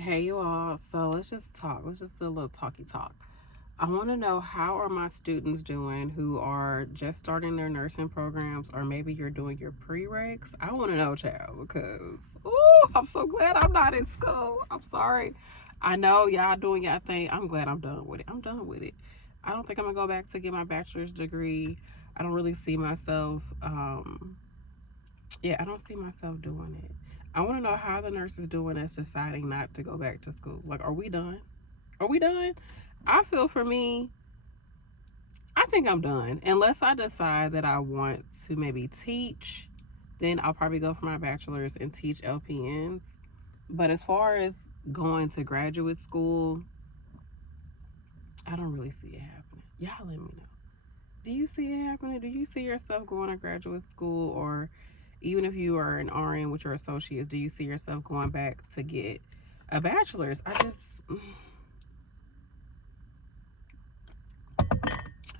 Hey you all, so let's just talk. Let's just do a little talky talk. I want to know, how are my students doing who are just starting their nursing programs, or maybe you're doing your prereqs. I want to know, child, because I'm so glad I'm not in school. I'm sorry. I know y'all doing y'all thing. I'm glad I'm done with it. I'm done with it. I don't think I'm gonna go back to get my bachelor's degree. I don't really see myself. Yeah, I don't see myself doing it. I want to know how the nurse is doing that's deciding not to go back to school. Like, are we done? Are we done? I feel for me, I think I'm done. Unless I decide that I want to maybe teach, then I'll probably go for my bachelor's and teach LPNs. But as far as going to graduate school, I don't really see it happening. Y'all let me know. Do you see it happening? Do you see yourself going to graduate school, or even if you are an RN with your associates, do you see yourself going back to get a bachelor's?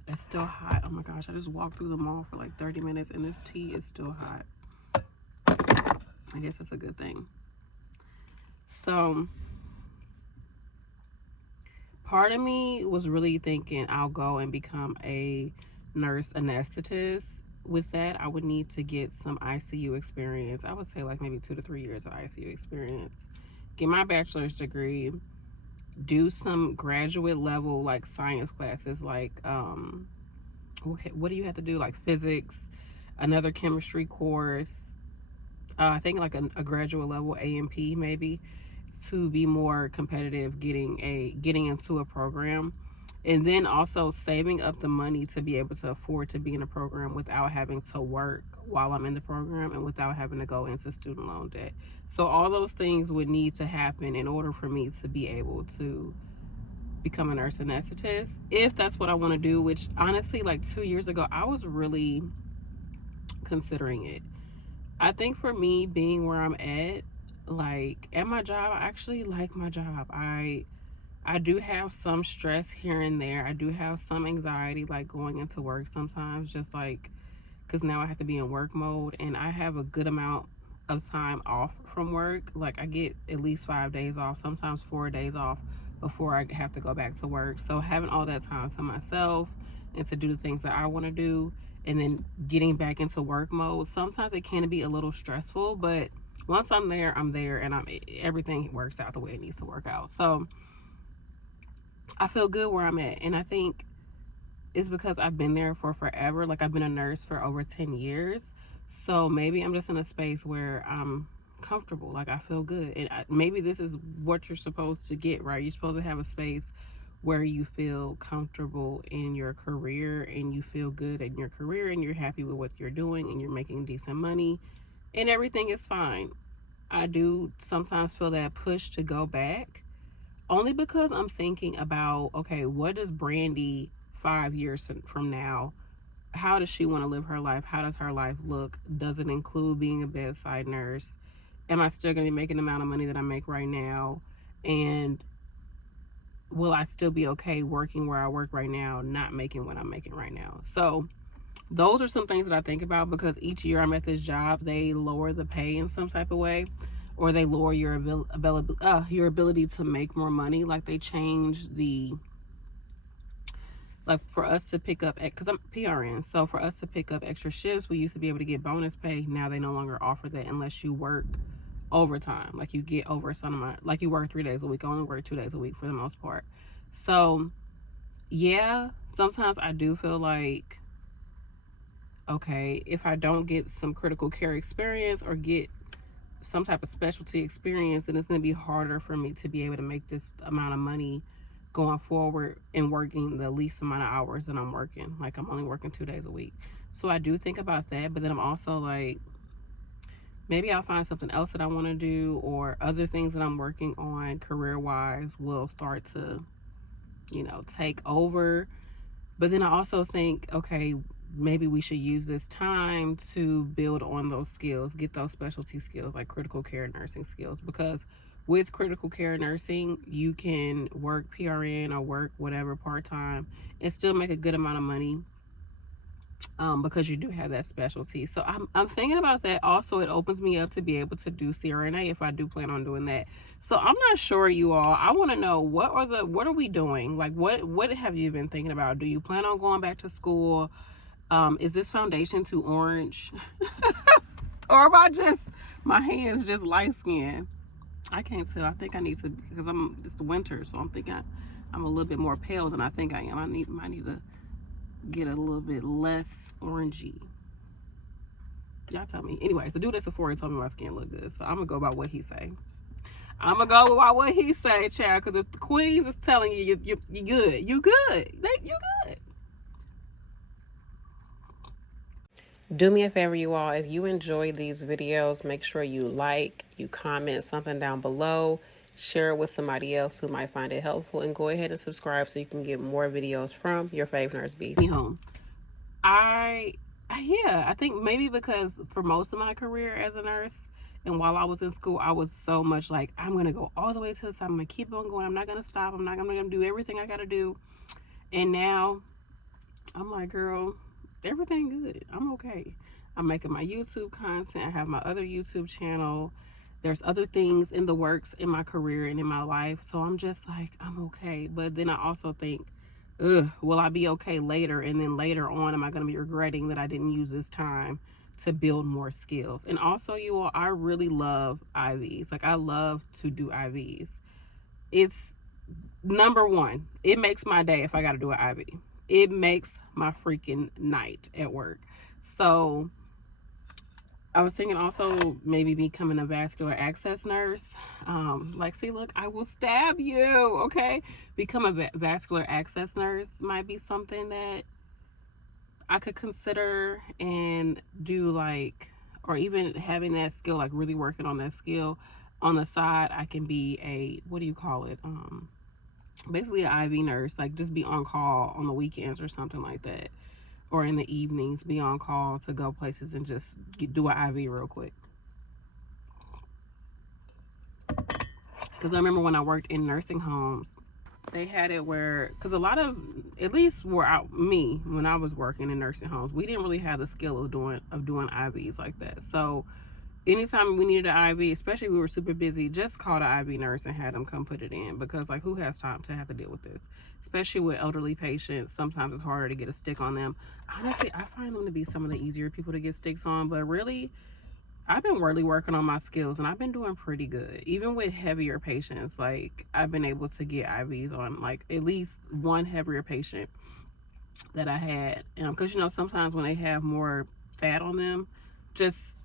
It's still hot. Oh my gosh, I just walked through the mall for like 30 minutes and this tea is still hot. I guess that's a good thing. So, part of me was really thinking I'll go and become a nurse anesthetist. With that, I would need to get some ICU experience. I would say like maybe 2 to 3 years of ICU experience. Get my bachelor's degree, do some graduate level like science classes, like what do you have to do, like physics, another chemistry course, I think like a graduate level AMP maybe, to be more competitive getting into a program, and then also saving up the money to be able to afford to be in a program without having to work while I'm in the program and without having to go into student loan debt. So all those things would need to happen in order for me to be able to become a nurse anesthetist, if that's what I want to do, which honestly, like 2 years ago, I was really considering it. I think for me, being where I'm at, like at my job, I actually like my job. I do have some stress here and there. I do have some anxiety, like going into work sometimes, just like because now I have to be in work mode, and I have a good amount of time off from work. Like I get at least 5 days off, sometimes 4 days off before I have to go back to work. So having all that time to myself and to do the things that I want to do, and then getting back into work mode, sometimes it can be a little stressful. But once I'm there, and everything works out the way it needs to work out. So I feel good where I'm at, and I think it's because I've been there for forever. Like I've been a nurse for over 10 years. So maybe I'm just in a space where I'm comfortable. Like I feel good. And maybe this is what you're supposed to get, right? You're supposed to have a space where you feel comfortable in your career and you feel good in your career and you're happy with what you're doing and you're making decent money and everything is fine. I do sometimes feel that push to go back, only because I'm thinking about, okay, what does Brandy 5 years from now, how does she want to live her life? How does her life look? Does it include being a bedside nurse? Am I still going to be making the amount of money that I make right now? And will I still be okay working where I work right now, not making what I'm making right now? So those are some things that I think about, because each year I'm at this job, they lower the pay in some type of way, or they lower your ability to make more money. Like they change the, like for us to pick up, because I'm PRN, so for us to pick up extra shifts, we used to be able to get bonus pay. Now they no longer offer that unless you work overtime. Like you get over some amount, like you work 3 days a week, only work 2 days a week for the most part. So yeah, sometimes I do feel like, okay, if I don't get some critical care experience or get some type of specialty experience, then it's going to be harder for me to be able to make this amount of money going forward and working the least amount of hours that I'm working. Like I'm only working 2 days a week. So I do think about that, but then I'm also like, maybe I'll find something else that I want to do, or other things that I'm working on career wise will start to, take over. But then I also think, okay, maybe we should use this time to build on those skills, get those specialty skills like critical care nursing skills, because with critical care nursing, you can work PRN or work whatever part time and still make a good amount of money because you do have that specialty. So I'm thinking about that. Also, it opens me up to be able to do CRNA if I do plan on doing that. So I'm not sure, you all. I want to know, what are we doing? Like, what have you been thinking about? Do you plan on going back to school? Is this foundation too orange? Or am I just, my hands just light skin? I can't tell. I think I need to, because it's the winter, so I'm thinking I'm a little bit more pale than I think I am. I might need to get a little bit less orangey. Y'all tell me. Anyway, so do this before he told me my skin look good. So I'm gonna go by what he say. I'm gonna go by what he say, child. Because if the Queens is telling you you good, you good. You good. Do me a favor, you all. If you enjoy these videos, make sure you like, you comment something down below, share it with somebody else who might find it helpful, and go ahead and subscribe so you can get more videos from your fave nurse B. Home. I think maybe because for most of my career as a nurse, and while I was in school, I was so much like, I'm gonna go all the way to the top. I'm gonna keep on going. I'm not gonna stop. I'm gonna do everything I gotta do. And now I'm like, girl, everything good. I'm okay. I'm making my YouTube content. I have my other YouTube channel. There's other things in the works in my career and in my life. So I'm just like, I'm okay. But then I also think, will I be okay later? And then later on, am I going to be regretting that I didn't use this time to build more skills? And also, you all, I really love IVs. Like, I love to do IVs. It's number one. It makes my day if I got to do an IV. It makes my freaking night at work. So I was thinking also maybe becoming a vascular access nurse. Like, see, look, I will stab you, okay? Become a vascular access nurse might be something that I could consider and do, like, or even having that skill, like really working on that skill on the side. I can be a, what do you call it? Basically an IV nurse, like just be on call on the weekends or something like that. Or in the evenings, be on call to go places and just do an IV real quick. Because I remember when I worked in nursing homes, they had it where, because a lot of, at least when I was working in nursing homes, we didn't really have the skill of doing IVs like that. So anytime we needed an IV, especially if we were super busy, just call the IV nurse and have them come put it in. Because, like, who has time to have to deal with this? Especially with elderly patients, sometimes it's harder to get a stick on them. Honestly, I find them to be some of the easier people to get sticks on. But really, I've been really working on my skills, and I've been doing pretty good. Even with heavier patients, like, I've been able to get IVs on, like, at least one heavier patient that I had. Because, you know, sometimes when they have more fat on them,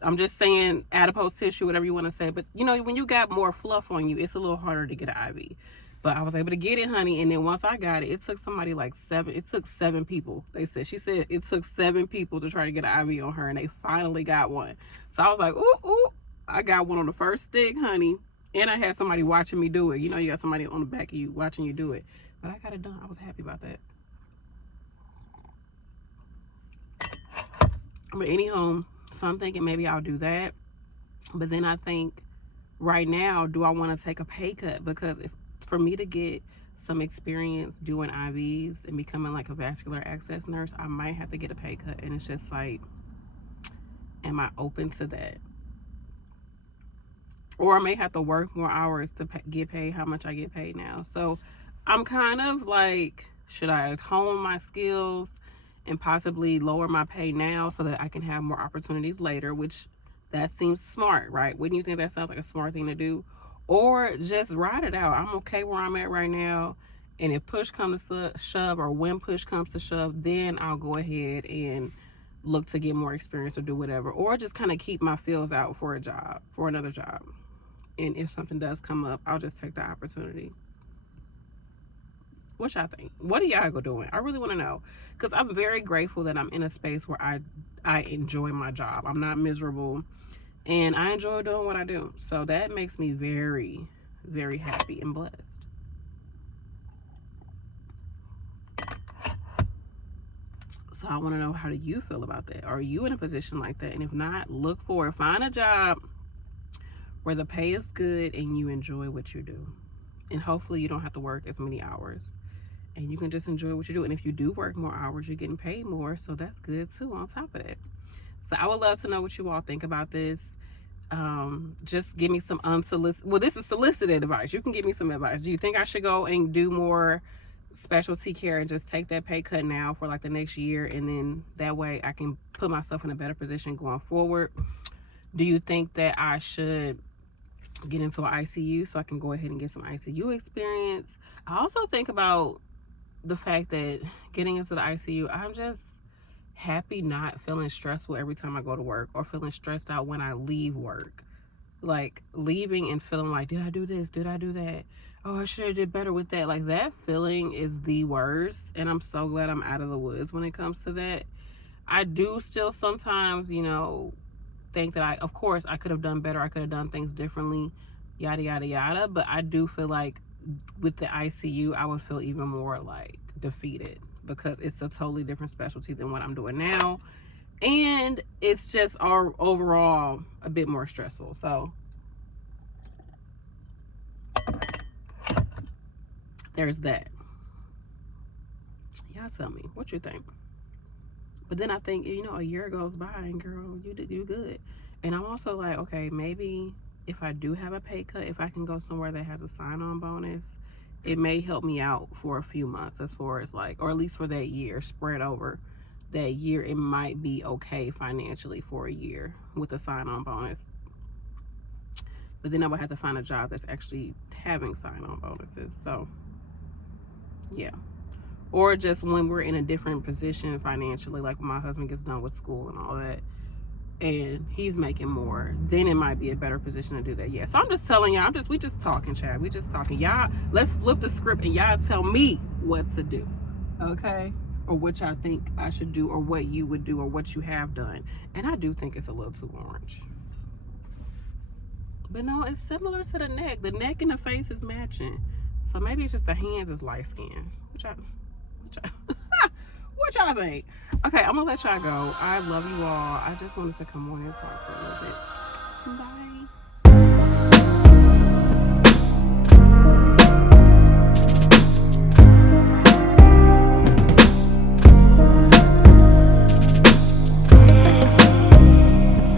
I'm just saying adipose tissue, whatever you want to say, but you know, when you got more fluff on you, it's a little harder to get an IV. But I was able to get it, honey. And then once I got it, it took somebody like seven people. She said it took 7 people to try to get an IV on her, and they finally got one. So I was like, ooh, I got one on the first stick, honey. And I had somebody watching me do it. You know, you got somebody on the back of you watching you do it. But I got it done. I was happy about that. But anyhow, so I'm thinking maybe I'll do that. But then I think right now, do I want to take a pay cut? Because for me to get some experience doing IVs and becoming like a vascular access nurse, I might have to get a pay cut. And it's just like, am I open to that? Or I may have to work more hours to get paid how much I get paid now. So I'm kind of like, should I hone my skills and possibly lower my pay now so that I can have more opportunities later, which that seems smart, right? Wouldn't you think that sounds like a smart thing to do? Or just ride it out. I'm okay where I'm at right now, and if push comes to shove, or when push comes to shove, then I'll go ahead and look to get more experience or do whatever, or just kind of keep my feels out for another job. And if something does come up, I'll just take the opportunity. What y'all think? What are y'all doing? I really want to know, because I'm very grateful that I'm in a space where I enjoy my job. I'm not miserable, and I enjoy doing what I do. So that makes me very, very happy and blessed. So I want to know, how do you feel about that? Are you in a position like that? And if not, find a job where the pay is good and you enjoy what you do. And hopefully you don't have to work as many hours and you can just enjoy what you do. And if you do work more hours, you're getting paid more, so that's good too on top of that. So I would love to know what you all think about this. Just give me some unsolicited, well, this is solicited advice. You can give me some advice. Do you think I should go and do more specialty care and just take that pay cut now for like the next year, and then that way I can put myself in a better position going forward? Do you think that I should get into an ICU so I can go ahead and get some ICU experience? I also think about the fact that getting into the ICU, I'm just happy not feeling stressful every time I go to work, or feeling stressed out when I leave work. Like leaving and feeling like, did I do this? Did I do that? Oh, I should have did better with that. Like that feeling is the worst. And I'm so glad I'm out of the woods when it comes to that. I do still sometimes, you know, think that of course I could have done better. I could have done things differently, yada, yada, yada. But I do feel like with the ICU, I would feel even more like defeated, because it's a totally different specialty than what I'm doing now. And it's just overall a bit more stressful. So there's that. Y'all tell me what you think. But then I think, you know, a year goes by and girl, you do good. And I'm also like, okay, maybe if I do have a pay cut, if I can go somewhere that has a sign-on bonus, it may help me out for a few months, as far as like, or at least for that year, spread over that year. It might be okay financially for a year with a sign-on bonus. But then I would have to find a job that's actually having sign-on bonuses. So yeah. Or just when we're in a different position financially, like when my husband gets done with school and all that, and he's making more, then it might be a better position to do that. Yeah, so I'm just telling y'all, we just talking, Chad. We just talking. Y'all, let's flip the script and y'all tell me what to do, okay? Or what y'all think I should do, or what you would do, or what you have done. And I do think it's a little too orange. But no, it's similar to the neck. The neck and the face is matching. So maybe it's just the hands is light skin. What y'all think? Okay, I'm gonna let y'all go. I love you all. I just wanted to come on and talk for a little bit. Bye.